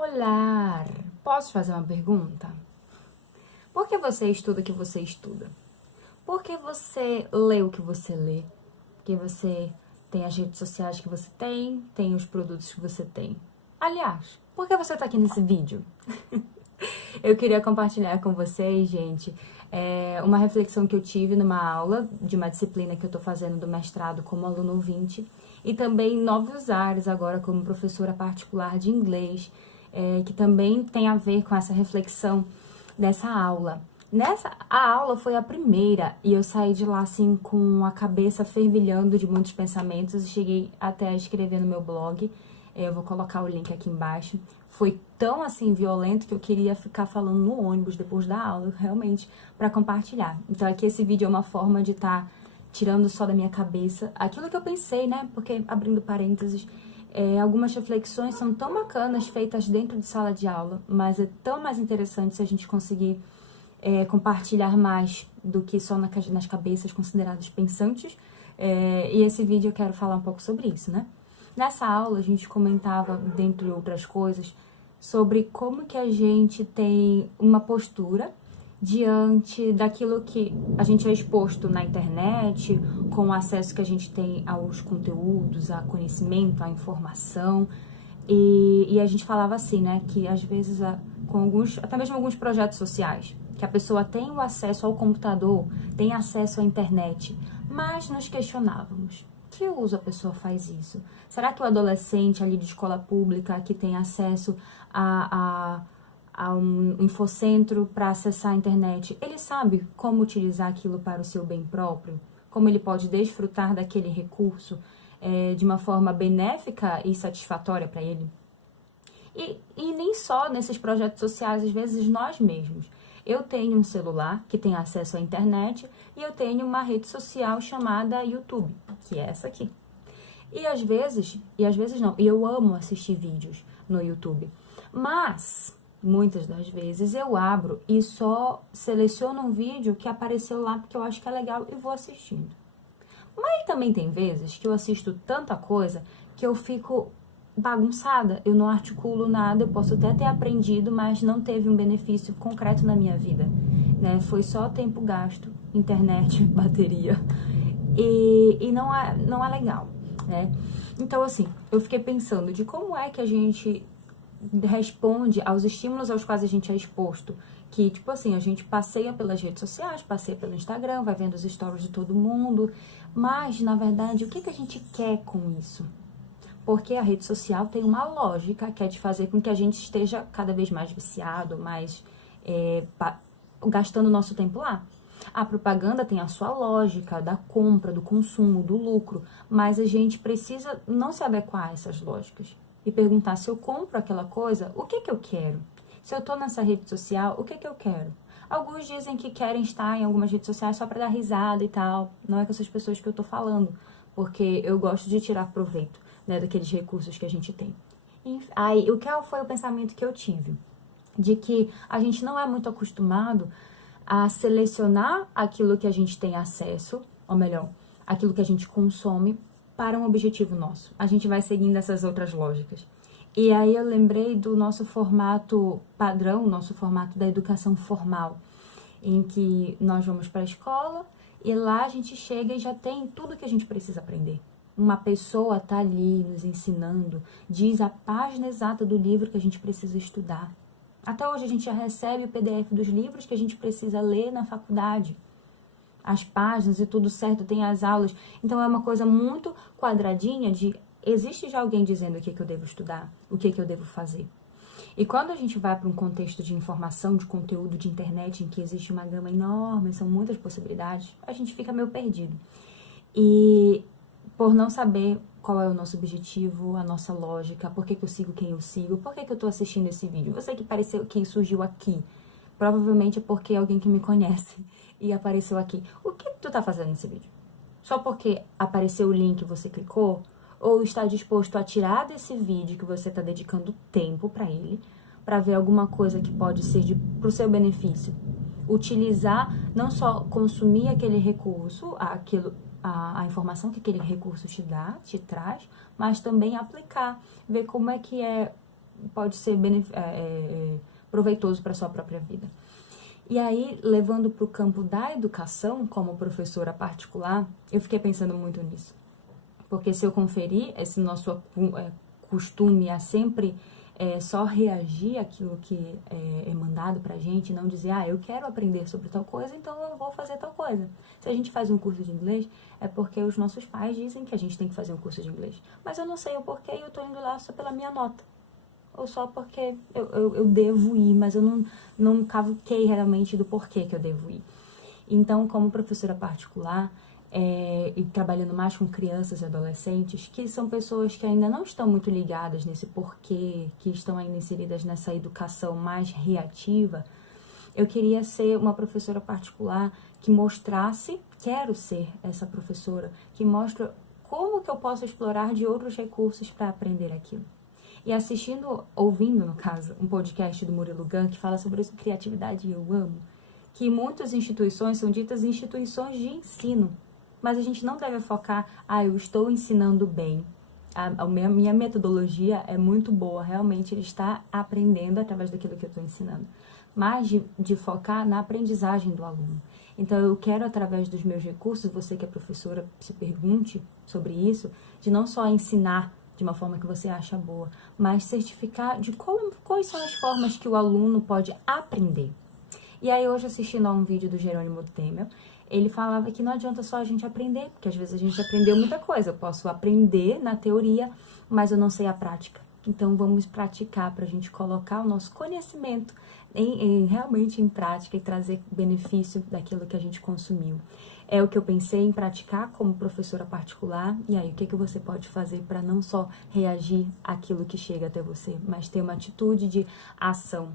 Olá, posso fazer uma pergunta? Por que você estuda o que você estuda? Por que você lê o que você lê? Porque você tem as redes sociais que você tem os produtos que você tem. Aliás, por que você tá aqui nesse vídeo? Eu queria compartilhar com vocês, gente, uma reflexão que eu tive numa aula de uma disciplina que eu tô fazendo do mestrado como aluno ouvinte e também novos ares agora como professora particular de inglês, que também tem a ver com essa reflexão dessa aula. A aula foi a primeira e eu saí de lá assim com a cabeça fervilhando de muitos pensamentos e cheguei até a escrever no meu blog. Eu vou colocar o link aqui embaixo. Foi tão assim violento que eu queria ficar falando no ônibus depois da aula, realmente, para compartilhar. Então aqui esse vídeo é uma forma de estar tirando só da minha cabeça aquilo que eu pensei, né? Porque, abrindo parênteses, algumas reflexões são tão bacanas feitas dentro de sala de aula, mas é tão mais interessante se a gente conseguir compartilhar mais do que só nas cabeças consideradas pensantes. E esse vídeo eu quero falar um pouco sobre isso, né? Nessa aula a gente comentava, dentre outras coisas, sobre como que a gente tem uma postura diante daquilo que a gente é exposto na internet, com o acesso que a gente tem aos conteúdos, a conhecimento, a informação. E a gente falava assim, né, que às vezes com até mesmo alguns projetos sociais, que a pessoa tem o acesso ao computador, tem acesso à internet, mas nos questionávamos. Que uso a pessoa faz isso? Será que o adolescente ali de escola pública que tem acesso a um infocentro para acessar a internet, ele sabe como utilizar aquilo para o seu bem próprio? Como ele pode desfrutar daquele recurso de uma forma benéfica e satisfatória para ele? E nem só nesses projetos sociais, às vezes nós mesmos. Eu tenho um celular que tem acesso à internet e eu tenho uma rede social chamada YouTube, que é essa aqui. E às vezes não, eu amo assistir vídeos no YouTube, mas muitas das vezes eu abro e só seleciono um vídeo que apareceu lá porque eu acho que é legal e vou assistindo. Mas também tem vezes que eu assisto tanta coisa que eu fico bagunçada, eu não articulo nada, eu posso até ter aprendido, mas não teve um benefício concreto na minha vida, né? Foi só tempo gasto, internet, bateria, e não é legal, né? Então, assim, eu fiquei pensando de como é que a gente responde aos estímulos aos quais a gente é exposto, que, tipo assim, a gente passeia pelas redes sociais, passeia pelo Instagram, vai vendo os stories de todo mundo, mas, na verdade, o que que a gente quer com isso? Porque a rede social tem uma lógica que é de fazer com que a gente esteja cada vez mais viciado, mais gastando nosso tempo lá. A propaganda tem a sua lógica da compra, do consumo, do lucro, mas a gente precisa não se adequar a essas lógicas e perguntar: se eu compro aquela coisa, o que que eu quero? Se eu tô nessa rede social, o que que eu quero? Alguns dizem que querem estar em algumas redes sociais só para dar risada e tal. Não é com essas pessoas que eu tô falando, porque eu gosto de tirar proveito, né, daqueles recursos que a gente tem. Aí, qual foi o pensamento que eu tive? De que a gente não é muito acostumado a selecionar aquilo que a gente tem acesso, ou melhor, aquilo que a gente consome para um objetivo nosso. A gente vai seguindo essas outras lógicas. E aí eu lembrei do nosso formato padrão, nosso formato da educação formal, em que nós vamos para a escola e lá a gente chega e já tem tudo que a gente precisa aprender. Uma pessoa tá ali nos ensinando, diz a página exata do livro que a gente precisa estudar. Até hoje a gente já recebe o PDF dos livros que a gente precisa ler na faculdade. As páginas e tudo certo, tem as aulas. Então é uma coisa muito quadradinha de existe já alguém dizendo o que eu devo estudar, o que eu devo fazer. E quando a gente vai para um contexto de informação, de conteúdo, de internet, em que existe uma gama enorme, são muitas possibilidades, a gente fica meio perdido. E por não saber qual é o nosso objetivo, a nossa lógica, por que eu sigo quem eu sigo, por que eu tô assistindo esse vídeo. Você que apareceu, quem surgiu aqui, provavelmente é porque é alguém que me conhece e apareceu aqui. O que tu tá fazendo nesse vídeo? Só porque apareceu o link e você clicou? Ou está disposto a tirar desse vídeo que você tá dedicando tempo pra ele, pra ver alguma coisa que pode ser pro seu benefício? Utilizar, não só consumir aquele recurso, a informação que aquele recurso te dá, te traz, mas também aplicar, ver como é que é pode ser proveitoso para a sua própria vida. E aí, levando para o campo da educação, como professora particular, eu fiquei pensando muito nisso. Porque se eu conferir esse nosso costume a sempre só reagir àquilo que é mandado pra gente, não dizer, eu quero aprender sobre tal coisa, então eu vou fazer tal coisa. Se a gente faz um curso de inglês, é porque os nossos pais dizem que a gente tem que fazer um curso de inglês. Mas eu não sei o porquê e eu tô indo lá só pela minha nota. Ou só porque eu devo ir, mas eu não cavuquei realmente do porquê que eu devo ir. Então, como professora particular, e trabalhando mais com crianças e adolescentes, que são pessoas que ainda não estão muito ligadas nesse porquê, que estão ainda inseridas nessa educação mais reativa, eu queria ser uma professora particular que mostrasse, quero ser essa professora, que mostra como que eu posso explorar de outros recursos para aprender aquilo. E ouvindo, no caso, um podcast do Murilo Gun, que fala sobre criatividade, e eu amo, que muitas instituições são ditas instituições de ensino, mas a gente não deve focar, eu estou ensinando bem. A minha metodologia é muito boa, realmente ele está aprendendo através daquilo que eu estou ensinando. Mas de focar na aprendizagem do aluno. Então eu quero, através dos meus recursos, você que é professora, se pergunte sobre isso, de não só ensinar de uma forma que você acha boa, mas certificar de quais são as formas que o aluno pode aprender. E aí hoje, assistindo a um vídeo do Jerônimo Temel, ele falava que não adianta só a gente aprender, porque às vezes a gente aprendeu muita coisa. Eu posso aprender na teoria, mas eu não sei a prática. Então vamos praticar para a gente colocar o nosso conhecimento realmente em prática e trazer benefício daquilo que a gente consumiu. É o que eu pensei em praticar como professora particular. E aí, o que você pode fazer para não só reagir àquilo que chega até você, mas ter uma atitude de ação